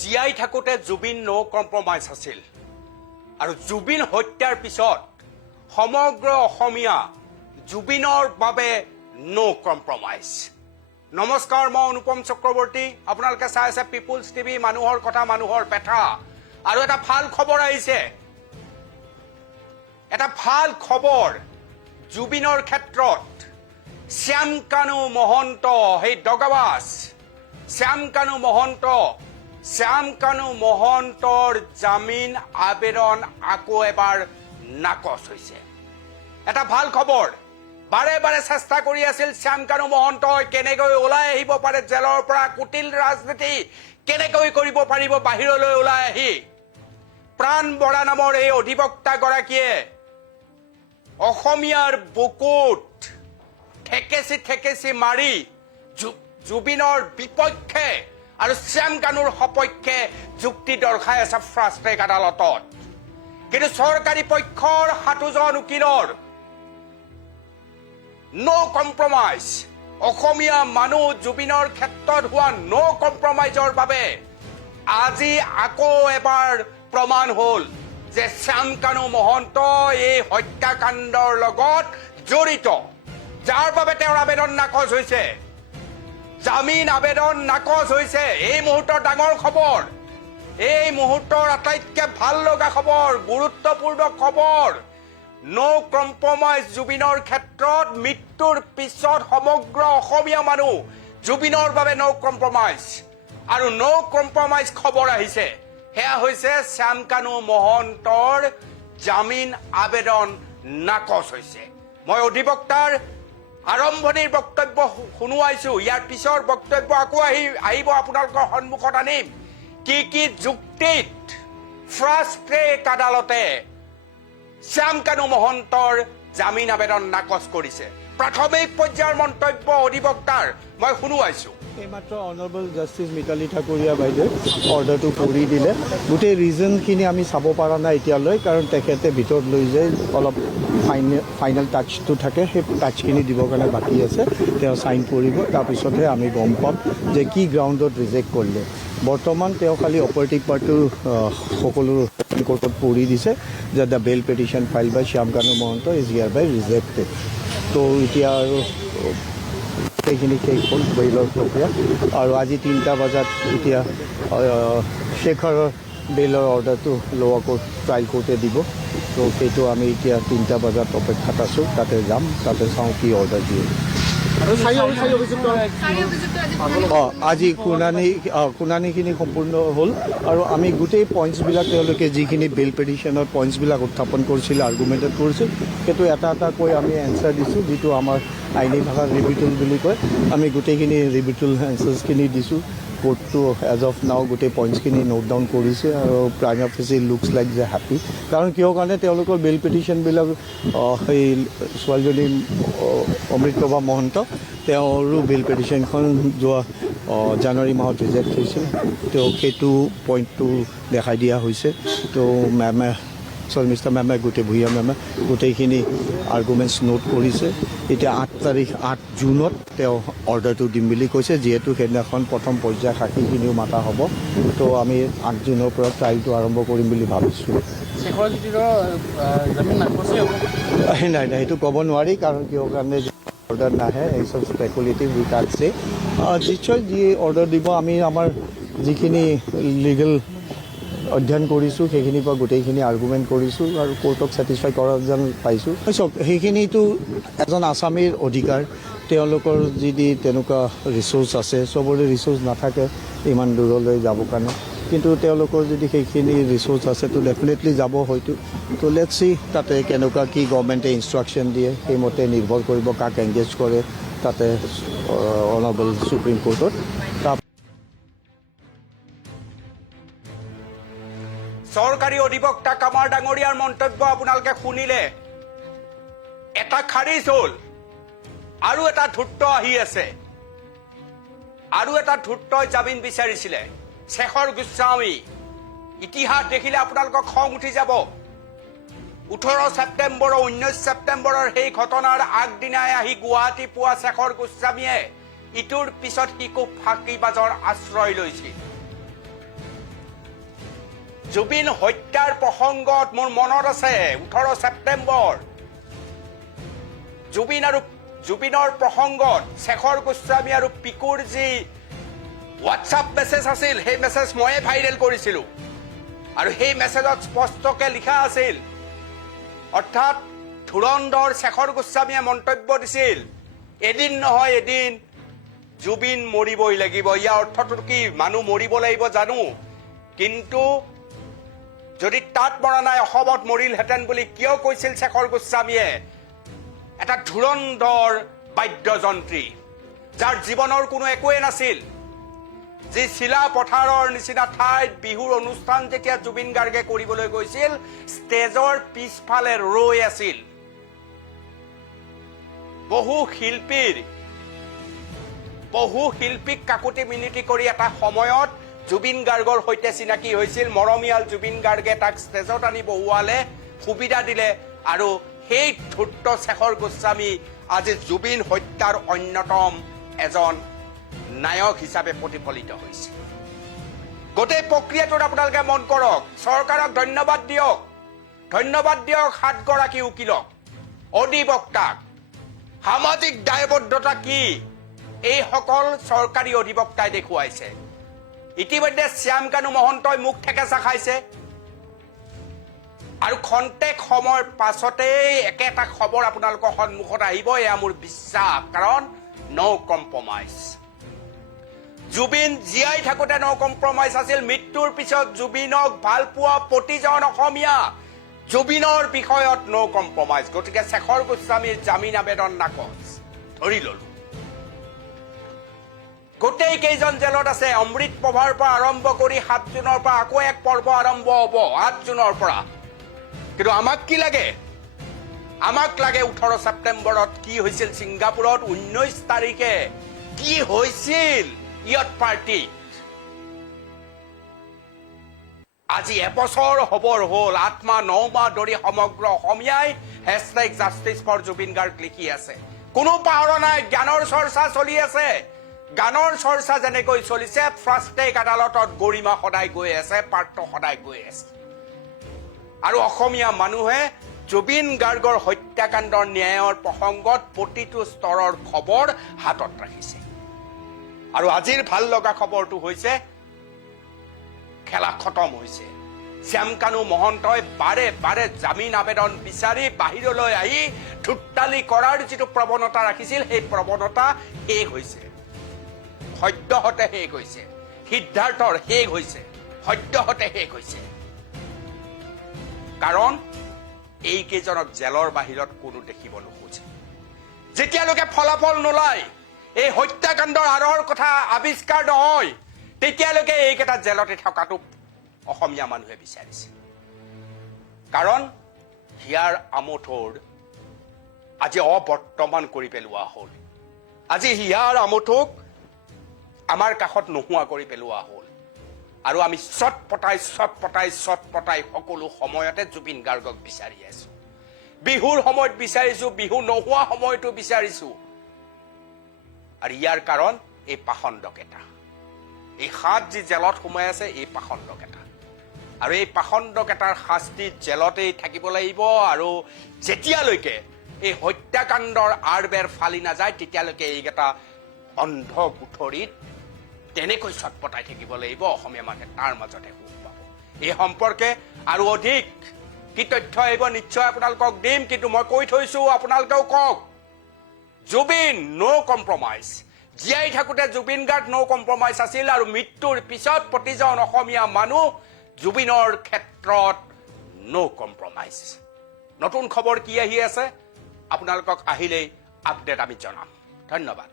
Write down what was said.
জীয়াই থাকোঁতে জুবিন নো কম্প্ৰমাইজ আছিল আৰু জুবিন হত্যাৰ পিছত সমগ্ৰ অসমীয়া জুবিনৰ বাবে নো কম্প্ৰমাইজ। নমস্কাৰ, মই অনুপম চক্ৰৱৰ্তী। আপোনালোকে চাই আছে পিপুলছ টিভি, মানুহৰ কথা মানুহৰ পেঠা। আৰু এটা ভাল খবৰ আহিছে, এটা ভাল খবৰ জুবিনৰ ক্ষেত্ৰত। শ্যাম কানু মহন্ত, সেই দগাবাজ শ্যাম কানু মহন্তৰ জামিন আবেদন আকৌ এবাৰ নাকচ হৈছে। এটা ভাল খবৰ। বাৰে বাৰে চেষ্টা কৰি আছিল শ্যাম কানু মহন্তই কেনেকৈ ওলাই আহিব পাৰে জেলৰ পৰা, কুটিল ৰাজনীতি কেনেকৈ কৰিব পাৰিব বাহিৰলৈ ওলাই আহি। প্ৰাণ বৰা নামৰ এই অধিবক্তাগৰাকীয়ে অসমীয়াৰ বুকুত ঠেকেচি মাৰি জুবিনৰ বিপক্ষে আৰু শ্যাম কানুৰ সপক্ষে যুক্তি দৰ্শাই আছে ফাষ্ট ট্ৰেক আদালতত। কিন্তু চৰকাৰী পক্ষৰ 7জন উকিলৰ নো কম্প্ৰমাইজ, অসমীয়া মানুহ জুবিনৰ ক্ষেত্ৰত হোৱা নো কম্প্ৰমাইজৰ বাবে আজি আকৌ এবাৰ প্ৰমাণ হ'ল যে শ্যাম কানু মহন্ত এই হত্যাকাণ্ডৰ লগত জড়িত, যাৰ বাবে তেওঁৰ আবেদন নাকচ হৈছে, জামিন আবেদন নাকচ হৈছে। এই মুহূৰ্তৰ ডাঙৰ খবৰ, এই মুহূৰ্তৰ আটাইতকৈ ভাল লগা খবৰ, গুৰুত্বপূৰ্ণ খবৰ। নো কম্প্ৰমাইজ জুবিনৰ ক্ষেত্ৰত। মৃত্যুৰ পিছত সমগ্ৰ অসমীয়া মানুহ জুবিনৰ বাবে নো কম্প্ৰমাইজ। আৰু নো কম্প্ৰমাইজ খবৰ আহিছে, সেয়া হৈছে শ্যাম কানু মহন্তৰ জামিন আবেদন নাকচ হৈছে। মই অধিবক্তাৰ আৰম্ভণিৰ বক্তব্য শুনুৱাইছো, ইয়াৰ পিছৰ বক্তব্য আকৌ আহিব আপোনালোকৰ সন্মুখত আনিম। কি যুক্তিত ফাষ্ট ট্ৰেক আদালতে শ্যাম কানু মহন্তৰ জামিন আবেদন নাকচ কৰিছে। প্ৰাথমিক পৰ্যায়ৰ মন্তব্য অধিবক্তাৰ মই শুনুৱাইছো। এইমাত্ৰ অনাৰেবল জাষ্টিছ মিতালী ঠাকুৰীয়া বাইদেৱে অৰ্ডাৰটো কৰি দিলে। গোটেই ৰিজনখিনি আমি চাব পৰা নাই এতিয়ালৈ, কাৰণ তেখেতে ভিতৰত লৈ যায় অলপ ফাইনেল টাচটো থাকে, সেই টাচখিনি দিবৰ কাৰণে বাকী আছে। তেওঁ চাইন কৰিব, তাৰপিছতহে আমি গম পাম যে কি গ্ৰাউণ্ডত ৰিজেক্ট কৰিলে। বৰ্তমান তেওঁ খালি অপাৰেটিভ পাৰ্টটো সকলো কোৰ্টত পঢ়ি দিছে যে the bail petition filed by Shyam Kanu Mahanta is hereby rejected. তো এতিয়া আৰু সেইখিনি শেষ হ'ল বেইলৰ প্ৰক্ৰিয়া। আৰু আজি 3টা বজাত এতিয়া শেখৰৰ বেইলৰ অৰ্ডাৰটো লোৱাৰ কোৰ্ট ট্ৰায়েল কোৰ্টে দিব। তো সেইটো আমি এতিয়া 3টা বজাত অপেক্ষাত আছোঁ, তাতে যাম, তাতে চাওঁ কি অৰ্ডাৰ দিয়ে। আজি শুনানিখিনি সম্পূৰ্ণ হ'ল আৰু আমি গোটেই পইণ্টছবিলাক তেওঁলোকে যিখিনি বেল পিটিশ্যনৰ পইণ্টছবিলাক উত্থাপন কৰিছিল, আৰ্গুমেণ্টেড কৰিছিল, সেইটো এটা কৈ আমি এনচাৰ দিছোঁ, যিটো আমাৰ আইনী ভাষাত ৰিবিটল বুলি কয়। আমি গোটেইখিনি ৰিবিটল এনচাৰ্ছখিনি দিছোঁ। কোৰ্টটো এজ অফ নাও গোটেই পইণ্টছখিনি নোট ডাউন কৰিছে আৰু প্ৰাইম অফিচি লুকছ লাইক যে হেপী। কাৰণ কিহৰ কাৰণে তেওঁলোকৰ বেল পিটিশ্যনবিলাক, সেই ছোৱালীজনী অমৃতপ্ৰভা মহন্ত, তেওঁৰো বেল পিটিশ্যনখন যোৱা জানুৱাৰী মাহত ৰিজেক্ট হৈছিল। তেওঁ সেইটো পইণ্টটো দেখাই দিয়া হৈছে। তো মিষ্টাৰ মেমে ভূঞা মেমে গোটেইখিনি আৰ্গুমেণ্টছ নোট কৰিছে। এতিয়া 8 জুনত তেওঁ অৰ্ডাৰটো দিম বুলি কৈছে, যিহেতু সেইদিনাখন প্ৰথম পৰ্যায়ৰ সাক্ষীখিনিও মাতা হ'ব। তো আমি 8 জুনৰ পৰা ট্ৰায়েলটো আৰম্ভ কৰিম বুলি ভাবিছোঁ। নাই, সেইটো ক'ব নোৱাৰি, কাৰণ কিহৰ কাৰণে অৰ্ডাৰ নাহে, এই চব স্পেকুলেটিভ উই কাণ্ট সে। নিশ্চয় যি অৰ্ডাৰ দিব, আমি আমাৰ যিখিনি লিগেল অধ্যয়ন কৰিছোঁ সেইখিনিৰ পৰা গোটেইখিনি আৰ্গুমেণ্ট কৰিছোঁ আৰু কোৰ্টক ছেটিছফাই কৰা যেন পাইছোঁ। চাওক, সেইখিনিতো এজন আছামীৰ অধিকাৰ। তেওঁলোকৰ যদি তেনেকুৱা ৰিচোৰ্চ আছে, চবৰে ৰিচোৰ্চ নাথাকে ইমান দূৰলৈ যাবৰ কাৰণে, কিন্তু তেওঁলোকৰ যদি সেইখিনি ৰিচোৰ্চ আছে তো ডেফিনেটলি যাব হয়তো। তো লেটছ চি তাতে কেনেকুৱা কি গভৰ্ণমেণ্টে ইনষ্ট্ৰাকশ্যন দিয়ে, সেইমতে নিৰ্ভৰ কৰিব কাক এংগেজ কৰে তাতে অনাৰেবল সুপ্ৰিম কোৰ্টত। চৰকাৰী অধিবক্তা কামাৰ ডাঙৰীয়াৰ মন্তব্য আপোনালোকে শুনিলে। এটা খাৰিজ হ'ল, আৰু এটা ধূৰ্ত আহি আছে। আৰু এটা ধূৰ্তই জামিন বিচাৰিছিলে, শেখৰ গোস্বামী। ইতিহাস দেখিলে আপোনালোকক খং উঠি যাব। 18 ছেপ্টেম্বৰ, 19 ছেপ্টেম্বৰৰ সেই ঘটনাৰ আগদিনাই আহি গুৱাহাটী পোৱা শেখৰ গোস্বামীয়ে ইটোৰ পিছত সিটো ফাঁকিবাজৰ আশ্ৰয় লৈছিল। জুবিন হত্যাৰ প্ৰসংগত মোৰ মনত আছে 18 ছেপ্টেম্বৰ জুবিনৰ প্ৰসংগত শেখৰ গোস্বামী আৰু পিকুৰ যি হোৱাটছআপ মেছেজ আছিল সেই মেছেজ ময়ে ভাইৰেল কৰিছিলোঁ আৰু সেই মেছেজত স্পষ্টকৈ লিখা আছিল অৰ্থাৎ ধুৰন্ধৰ শেখৰ গোস্বামীয়ে মন্তব্য দিছিল এদিন নহয় এদিন জুবিন মৰিবই লাগিব ইয়াৰ অৰ্থটো কি মানুহ মৰিব লাগিব জানো কিন্তু যদি তাত মৰা নাই অসমত মৰিলহেঁতেন বুলি কিয় কৈছিল শেখৰ গোস্বামীয়ে এটা ধুৰন্ধৰ বাদ্যযন্ত্ৰী যাৰ জীৱনৰ কোনো একোৱে নাছিল যি চিলা পথাৰৰ নিচিনা ঠাইত বিহুৰ অনুষ্ঠান যেতিয়া জুবিন গাৰ্গে কৰিবলৈ গৈছিল ষ্টেজৰ পিছফালে ৰৈ আছিল বহু শিল্পীক কাকুতি মিনতি কৰি এটা সময়ত জুবিন গাৰ্গৰ সৈতে চিনাকি হৈছিল মৰমীয়াল জুবিন গাৰ্গে তাক ষ্টেজত আনি বহুৱালে সুবিধা দিলে আৰু সেই ধূৰ্ত শেখৰ গোস্বামী আজি জুবিন হত্যাৰ অন্যতম এজন নায়ক হিচাপে প্ৰতিফলিত হৈছে গোটেই প্ৰক্ৰিয়াটোত আপোনালোকে মন কৰক চৰকাৰক ধন্যবাদ দিয়ক 7 গৰাকী উকিলক অধিবক্তাক সামাজিক দায়বদ্ধতা কি এইসকল চৰকাৰী অধিবক্তাই দেখুৱাইছে ইতিমধ্যে শ্যাম কানু মহন্তই মুখ ঠেকেচা খাইছে আৰু খন্তেক সময়ৰ পাছতেই একেটা খবৰ আপোনালোকৰ সন্মুখত আহিব এয়া মোৰ বিশ্বাস কাৰণ নো কম্প্ৰমাইজ জুবিন জীয়াই থাকোঁতে নো কম্প্ৰমাইজ আছিল মৃত্যুৰ পিছত জুবিনক ভাল পোৱা প্ৰতিজন অসমীয়া জুবিনৰ বিষয়ত নো কম্প্ৰমাইজ গতিকে শেখৰ গোস্বামীৰ জামিন আবেদন নাকচ ধৰি ললো গোটেই কেইজন জেলত আছে অমৃত প্ৰভাৰ পৰা আৰম্ভ কৰি 7 জুনৰ পৰা আকৌ এক পৰ্ব আৰম্ভ হ'ব 8 জুনৰ পৰা কিন্তু আমাক কি লাগে আমাক লাগে 18 ছেপ্টেম্বৰত কি হৈছিল ছিংগাপুৰত 19 তাৰিখে কি হৈছিল ইয়ত পাৰ্টি আজি এবছৰ হবৰ হ'ল 8 মাহ 9 মাহ ধৰি সমগ্ৰ অসমীয়াই #justice4jubin garg লিখি আছে কোনো পাহৰা নাই জ্ঞানৰ চৰ্চা চলি আছে গানৰ চৰ্চা যেনেকৈ চলিছে ফাৰ্ষ্ট আদালতত গৰিমা সদায় গৈ আছে পাৰ্থ সদায় গৈ আছে আৰু অসমীয়া মানুহে জুবিন গাৰ্গৰ হত্যাকাণ্ডৰ ন্যায়ৰ প্ৰসংগত প্ৰতিটো স্তৰৰ খবৰ হাতত ৰাখিছে আৰু আজিৰ ভাল লগা খবৰটো হৈছে খেলা খতম হৈছে শ্যাম কানু মহন্তই বাৰে বাৰে জামিন আবেদন বিচাৰি বাহিৰলৈ আহি ধুত্তালি কৰাৰ যিটো প্ৰৱণতা ৰাখিছিল সেই প্ৰৱণতা শেষ হৈছে সদ্যহতে শেষ হৈছে সিদ্ধাৰ্থৰ শেষ হৈছে সদ্যহতে শেষ হৈছে কাৰণ এইকেইজনক জেলৰ বাহিৰত কোনো দেখিব নোখোজে যেতিয়ালৈকে ফলাফল নোলায় এই হত্যাকাণ্ডৰ আঁৰৰ কথা আৱিষ্কাৰ নহয় তেতিয়ালৈকে এইকেইটা জেলতে থকাটো অসমীয়া মানুহে বিচাৰিছে কাৰণ হিয়াৰ আমঠোৰ আজি অবৰ্তমান কৰি পেলোৱা হ'ল আজি হিয়াৰ আমঠোক আমাৰ কাষত নোহোৱা কৰি পেলোৱা হ'ল আৰু আমি চটপটাই সকলো সময়তে জুবিন গাৰ্গক বিচাৰি আছো বিহুৰ সময়ত বিচাৰিছো বিহু নোহোৱা সময়তো বিচাৰিছো আৰু ইয়াৰ কাৰণ এই পাখণ্ডকেইটা এই 7 যি জেলত সোমাই আছে এই পাখণ্ডকেইটা আৰু এই পাখণ্ডকেইটাৰ শাস্তি জেলতেই থাকিব লাগিব আৰু যেতিয়ালৈকে এই হত্যাকাণ্ডৰ আৰবেৰ ফালি নাযায় তেতিয়ালৈকে এইকেইটা অন্ধ কোঠৰীত তেনেকৈ চটপটাই থাকিব লাগিব অসমীয়া মানুহে তাৰ মাজতে সুখ পাব এই সম্পৰ্কে আৰু অধিক কি তথ্য আহিব নিশ্চয় আপোনালোকক দিম কিন্তু মই কৈ থৈছো আপোনালোকেও কওক জুবিন নো কম্প্ৰমাইজ জীয়াই থাকোঁতে জুবিন গাৰ্গ নো কম্প্ৰমাইজ আছিল আৰু মৃত্যুৰ পিছত প্ৰতিজন অসমীয়া মানুহ জুবিনৰ ক্ষেত্ৰত নো কম্প্ৰমাইজ নতুন খবৰ কি আহি আছে আপোনালোকক আহিলেই আপডেট আমি জনাম ধন্যবাদ